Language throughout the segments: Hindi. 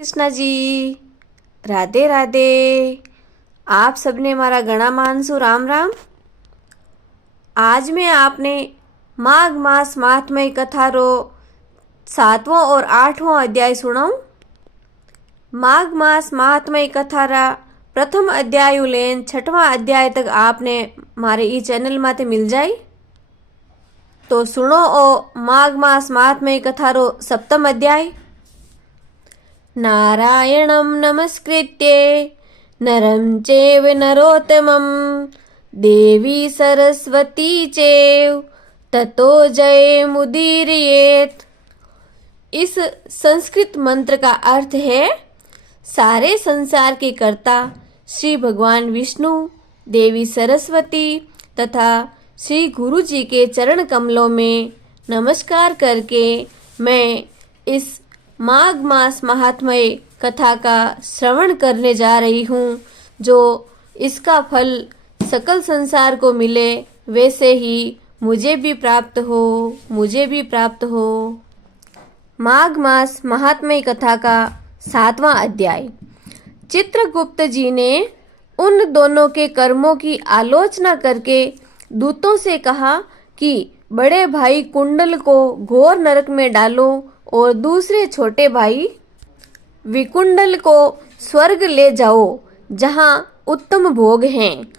कृष्णा जी, राधे राधे। आप सबने मारा घणा मानसु राम राम। आज मैं आपने माघ मास महात्म्य कथा रो 7वां और 8वां अध्याय सुनाऊं। माघ मास महात्म्य कथा रा प्रथम अध्याय लेन 6वां अध्याय तक आपने मारे ई चैनल माते मिल जाए। तो सुनो ओ माघ मास महात्म्य कथा रो 7वां अध्याय। नारायणं नमस्कृत्य नरं चैव नरोत्तमं देवी सरस्वती चैव ततो जयमुदीरयेत्। इस संस्कृत मंत्र का अर्थ है, सारे संसार के कर्ता श्री भगवान विष्णु, देवी सरस्वती तथा श्री गुरु जी के चरण कमलों में नमस्कार करके मैं इस माघ मास महात्म्य कथा का श्रवण करने जा रही हूँ। जो इसका फल सकल संसार को मिले, वैसे ही मुझे भी प्राप्त हो। माघ मास महात्म्य कथा का 7वां अध्याय। चित्रगुप्त जी ने उन दोनों के कर्मों की आलोचना करके दूतों से कहा कि बड़े भाई कुंडल को घोर नरक में डालो और दूसरे छोटे भाई विकुंडल को स्वर्ग ले जाओ, जहाँ उत्तम भोग हैं।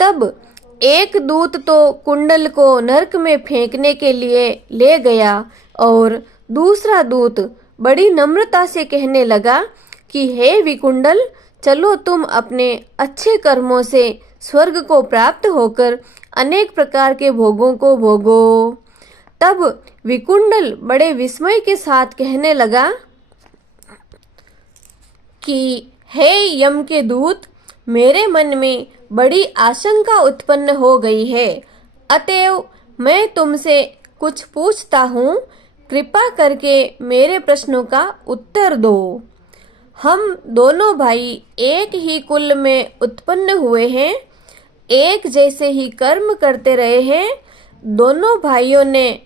तब एक दूत तो कुंडल को नरक में फेंकने के लिए ले गया और दूसरा दूत बड़ी नम्रता से कहने लगा कि हे विकुंडल, चलो तुम अपने अच्छे कर्मों से स्वर्ग को प्राप्त होकर अनेक प्रकार के भोगों को भोगो। तब विकुंडल बड़े विस्मय के साथ कहने लगा कि हे यम के दूत, मेरे मन में बड़ी आशंका उत्पन्न हो गई है, अतएव मैं तुमसे कुछ पूछता हूँ, कृपा करके मेरे प्रश्नों का उत्तर दो। हम दोनों भाई एक ही कुल में उत्पन्न हुए हैं, एक जैसे ही कर्म करते रहे हैं। दोनों भाइयों ने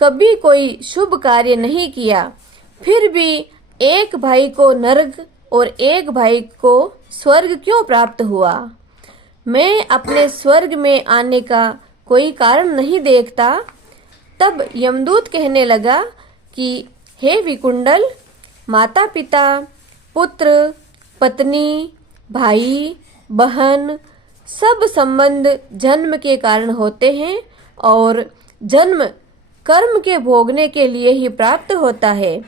कभी कोई शुभ कार्य नहीं किया, फिर भी एक भाई को नरक और एक भाई को स्वर्ग क्यों प्राप्त हुआ? मैं अपने स्वर्ग में आने का कोई कारण नहीं देखता। तब यमदूत कहने लगा कि हे विकुंडल, माता पिता, पुत्र, पत्नी, भाई, बहन सब संबंध जन्म के कारण होते हैं और जन्म कर्म के भोगने के लिए ही प्राप्त होता है।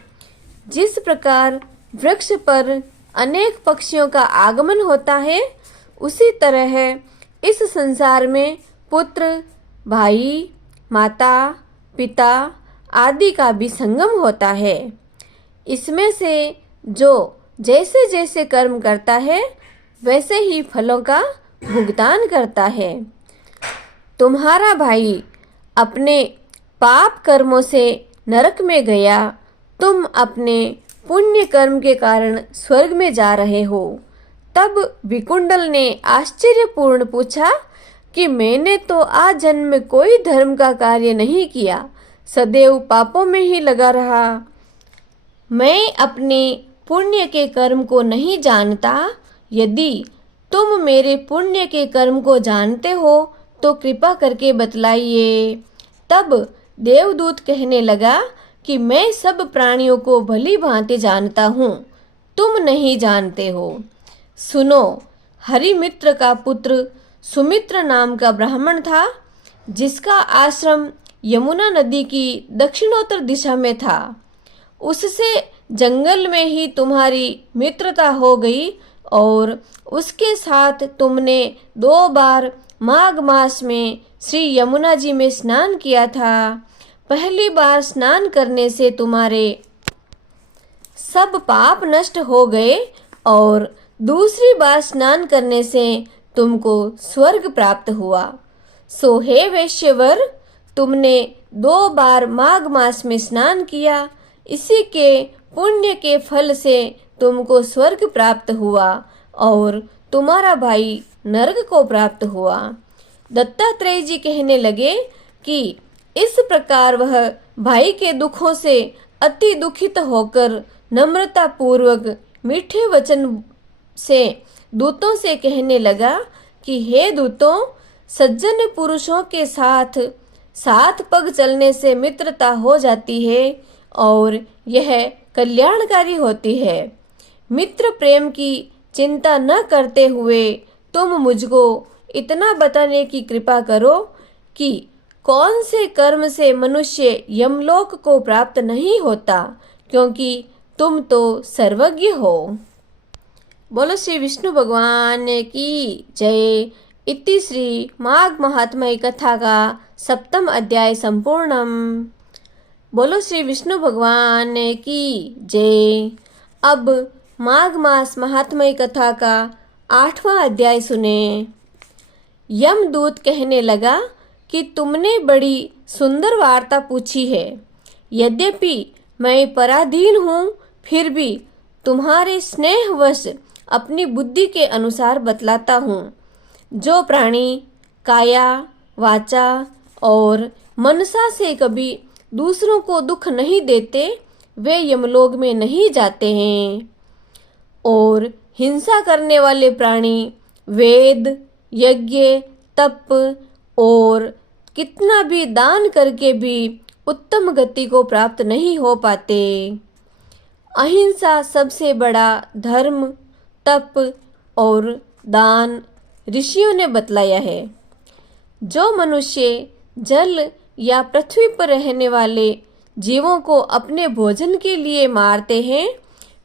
जिस प्रकार वृक्ष पर अनेक पक्षियों का आगमन होता है, उसी तरह इस संसार में पुत्र, भाई, माता, पिता आदि का भी संगम होता है। इसमें से जो जैसे जैसे कर्म करता है, वैसे ही फलों का भुगतान करता है। तुम्हारा भाई अपने पाप कर्मों से नरक में गया, तुम अपने पुण्य कर्म के कारण स्वर्ग में जा रहे हो। तब विकुंडल ने आश्चर्यपूर्ण पूछा कि मैंने तो आज जन्म में कोई धर्म का कार्य नहीं किया, सदैव पापों में ही लगा रहा। मैं अपने पुण्य के कर्म को नहीं जानता। यदि तुम मेरे पुण्य के कर्म को जानते हो तो कृपा करके बतलाइए। तब देवदूत कहने लगा कि मैं सब प्राणियों को भली भांति जानता हूँ, तुम नहीं जानते हो। सुनो, हरिमित्र का पुत्र सुमित्र नाम का ब्राह्मण था, जिसका आश्रम यमुना नदी की दक्षिणोत्तर दिशा में था। उससे जंगल में ही तुम्हारी मित्रता हो गई और उसके साथ तुमने 2 बार माघ मास में श्री यमुना जी में स्नान किया था। पहली बार स्नान करने से तुम्हारे सब पाप नष्ट हो गए और दूसरी बार स्नान करने से तुमको स्वर्ग प्राप्त हुआ। सो हे वैश्यवर, तुमने 2 बार माघ मास में स्नान किया, इसी के पुण्य के फल से तुमको स्वर्ग प्राप्त हुआ और तुम्हारा भाई नरक को प्राप्त हुआ। दत्तात्रेय जी कहने लगे कि इस प्रकार वह भाई के दुखों से अति दुखित होकर नम्रता पूर्वक मीठे वचन से दूतों से कहने लगा कि हे दूतों, सज्जन पुरुषों के साथ 7 पग चलने से मित्रता हो जाती है और यह कल्याणकारी होती है। मित्र प्रेम की चिंता न करते हुए तुम मुझको इतना बताने की कृपा करो कि कौन से कर्म से मनुष्य यमलोक को प्राप्त नहीं होता, क्योंकि तुम तो सर्वज्ञ हो। बोलो श्री विष्णु भगवान की जय। इति श्री माघ महात्म्य कथा का 7वां अध्याय संपूर्णम। बोलो श्री विष्णु भगवान की जय। अब माघ मास महात्म्य कथा का 8वां अध्याय सुने। यमदूत कहने लगा कि तुमने बड़ी सुंदर वार्ता पूछी है। यद्यपि मैं पराधीन हूँ, फिर भी तुम्हारे स्नेहवश अपनी बुद्धि के अनुसार बतलाता हूँ। जो प्राणी काया, वाचा और मनसा से कभी दूसरों को दुख नहीं देते, वे यमलोक में नहीं जाते हैं। और हिंसा करने वाले प्राणी वेद, यज्ञ, तप और कितना भी दान करके भी उत्तम गति को प्राप्त नहीं हो पाते। अहिंसा सबसे बड़ा धर्म, तप और दान ऋषियों ने बतलाया है। जो मनुष्य जल या पृथ्वी पर रहने वाले जीवों को अपने भोजन के लिए मारते हैं,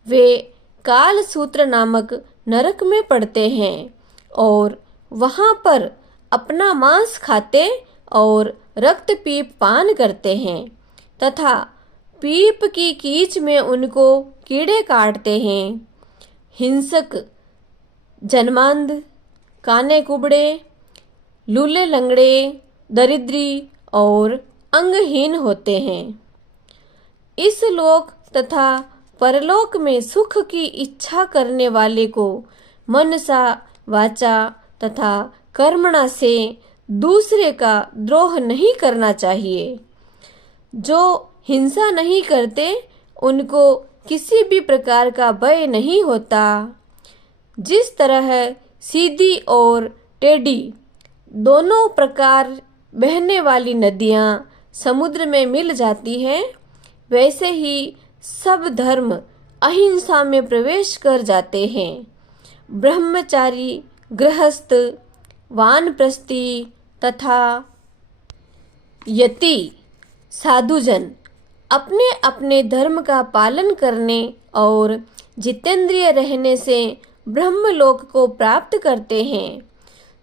वे काल सूत्र नामक नरक में पड़ते हैं और वहां पर अपना मांस खाते और रक्त पीप पान करते हैं तथा पीप की कीच में उनको कीड़े काटते हैं। हिंसक जन्मांध, काने कुबड़े, लूले लंगड़े, दरिद्री और अंगहीन होते हैं। इस लोक तथा परलोक में सुख की इच्छा करने वाले को मनसा, वाचा तथा कर्मणा से दूसरे का द्रोह नहीं करना चाहिए। जो हिंसा नहीं करते, उनको किसी भी प्रकार का भय नहीं होता। जिस तरह सीधी और टेढ़ी दोनों प्रकार बहने वाली नदियाँ समुद्र में मिल जाती हैं, वैसे ही सब धर्म अहिंसा में प्रवेश कर जाते हैं। ब्रह्मचारी, गृहस्थ, वानप्रस्थी तथा यति साधुजन अपने अपने धर्म का पालन करने और जितेंद्रिय रहने से ब्रह्मलोक को प्राप्त करते हैं।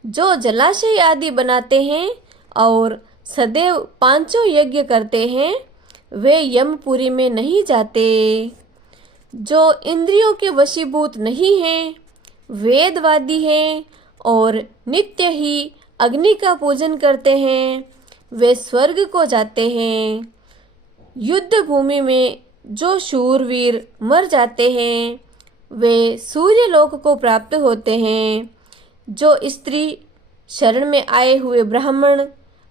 जो जलाशय आदि बनाते हैं और सदैव 5 यज्ञ करते हैं, वे यमपुरी में नहीं जाते। जो इंद्रियों के वशीभूत नहीं हैं, वेदवादी हैं और नित्य ही अग्नि का पूजन करते हैं, वे स्वर्ग को जाते हैं। युद्ध भूमि में जो शूरवीर मर जाते हैं, वे सूर्यलोक को प्राप्त होते हैं। जो स्त्री शरण में आए हुए ब्राह्मण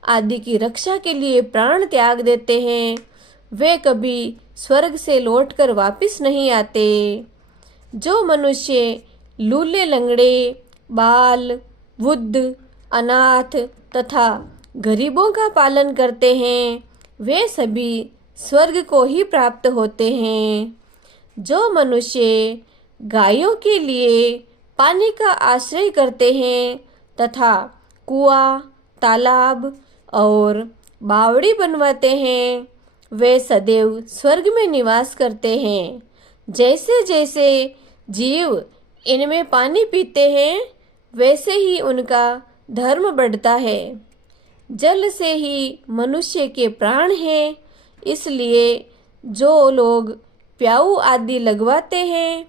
आदि की रक्षा के लिए प्राण त्याग देते हैं, वे कभी स्वर्ग से लौटकर वापस नहीं आते। जो मनुष्य लूले लंगड़े, बाल, वृद्ध, अनाथ तथा गरीबों का पालन करते हैं, वे सभी स्वर्ग को ही प्राप्त होते हैं। जो मनुष्य गायों के लिए पानी का आश्रय करते हैं तथा कुआं, तालाब और बावड़ी बनवाते हैं, वे सदैव स्वर्ग में निवास करते हैं। जैसे जैसे जीव इनमें पानी पीते हैं, वैसे ही उनका धर्म बढ़ता है। जल से ही मनुष्य के प्राण हैं, इसलिए जो लोग प्याऊ आदि लगवाते हैं,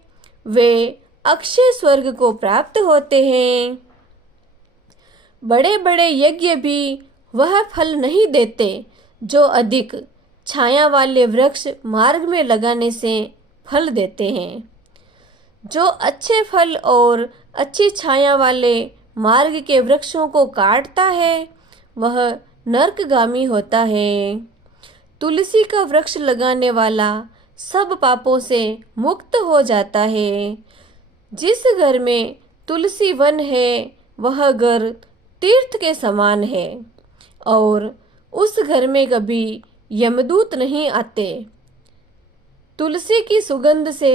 वे अक्षय स्वर्ग को प्राप्त होते हैं। बड़े बड़े यज्ञ भी वह फल नहीं देते जो अधिक छाया वाले वृक्ष मार्ग में लगाने से फल देते हैं। जो अच्छे फल और अच्छी छाया वाले मार्ग के वृक्षों को काटता है, वह नरकगामी होता है। तुलसी का वृक्ष लगाने वाला सब पापों से मुक्त हो जाता है। जिस घर में तुलसी वन है वह घर तीर्थ के समान है और उस घर में कभी यमदूत नहीं आते। तुलसी की सुगंध से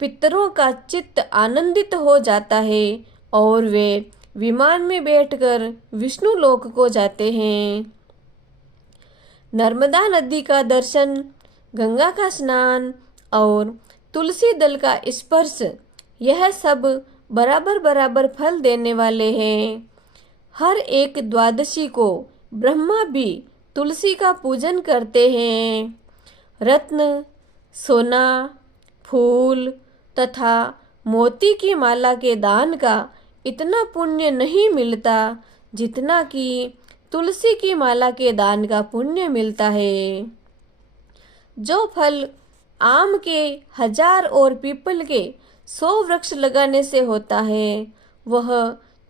पितरों का चित्त आनंदित हो जाता है और वे विमान में बैठकर विष्णु लोक को जाते हैं। नर्मदा नदी का दर्शन, गंगा का स्नान और तुलसी दल का स्पर्श, यह सब बराबर बराबर फल देने वाले हैं। हर एक द्वादशी को ब्रह्मा भी तुलसी का पूजन करते हैं। रत्न, सोना, फूल तथा मोती की माला के दान का इतना पुण्य नहीं मिलता जितना कि तुलसी की माला के दान का पुण्य मिलता है। जो फल आम के 1000 और पीपल के 100 वृक्ष लगाने से होता है वह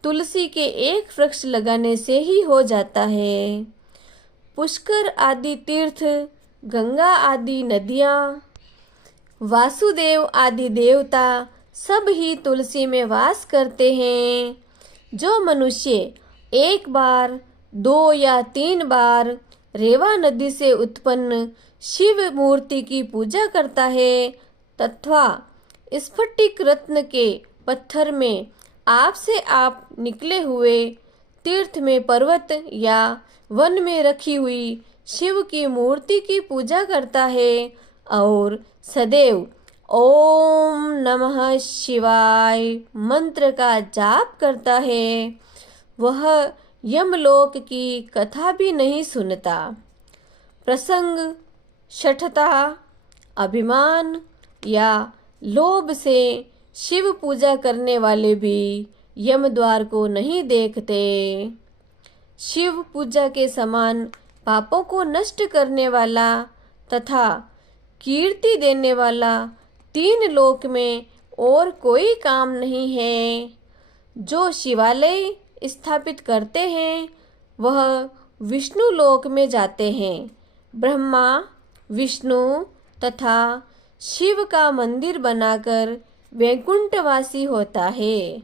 तुलसी के एक वृक्ष लगाने से ही हो जाता है। पुष्कर आदि तीर्थ, गंगा आदि नदियाँ, वासुदेव आदि देवता सब ही तुलसी में वास करते हैं। जो मनुष्य एक बार, 2 या 3 बार रेवा नदी से उत्पन्न शिव मूर्ति की पूजा करता है तथा स्फटिक रत्न के पत्थर में आप से आप निकले हुए तीर्थ में पर्वत या वन में रखी हुई शिव की मूर्ति की पूजा करता है और सदैव ओम नमः शिवाय मंत्र का जाप करता है, वह यमलोक की कथा भी नहीं सुनता। प्रसंग, शठता, अभिमान या लोभ से शिव पूजा करने वाले भी यमद्वार को नहीं देखते। शिव पूजा के समान पापों को नष्ट करने वाला तथा कीर्ति देने वाला 3 लोक में और कोई काम नहीं है। जो शिवालय स्थापित करते हैं वह विष्णु लोक में जाते हैं। ब्रह्मा, विष्णु तथा शिव का मंदिर बनाकर वैकुंठवासी होता है।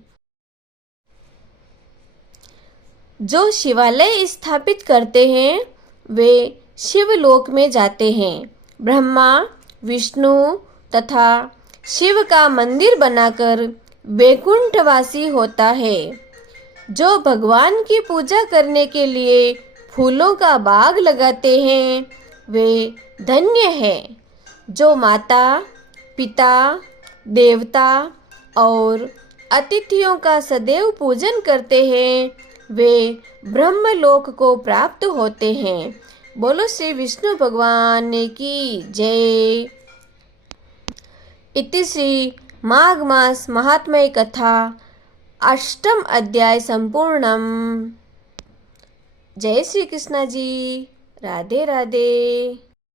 जो शिवालय स्थापित करते हैं वे शिवलोक में जाते हैं। ब्रह्मा, विष्णु तथा शिव का मंदिर बनाकर वैकुंठवासी होता है। जो भगवान की पूजा करने के लिए फूलों का बाग लगाते हैं वे धन्य हैं। जो माता, पिता, देवता और अतिथियों का सदैव पूजन करते हैं वे ब्रह्मलोक को प्राप्त होते हैं। बोलो श्री विष्णु भगवान की जय। इति श्री माघ मास महात्म्य कथा 8म अध्याय संपूर्णम। जय श्री कृष्ण जी। राधे राधे।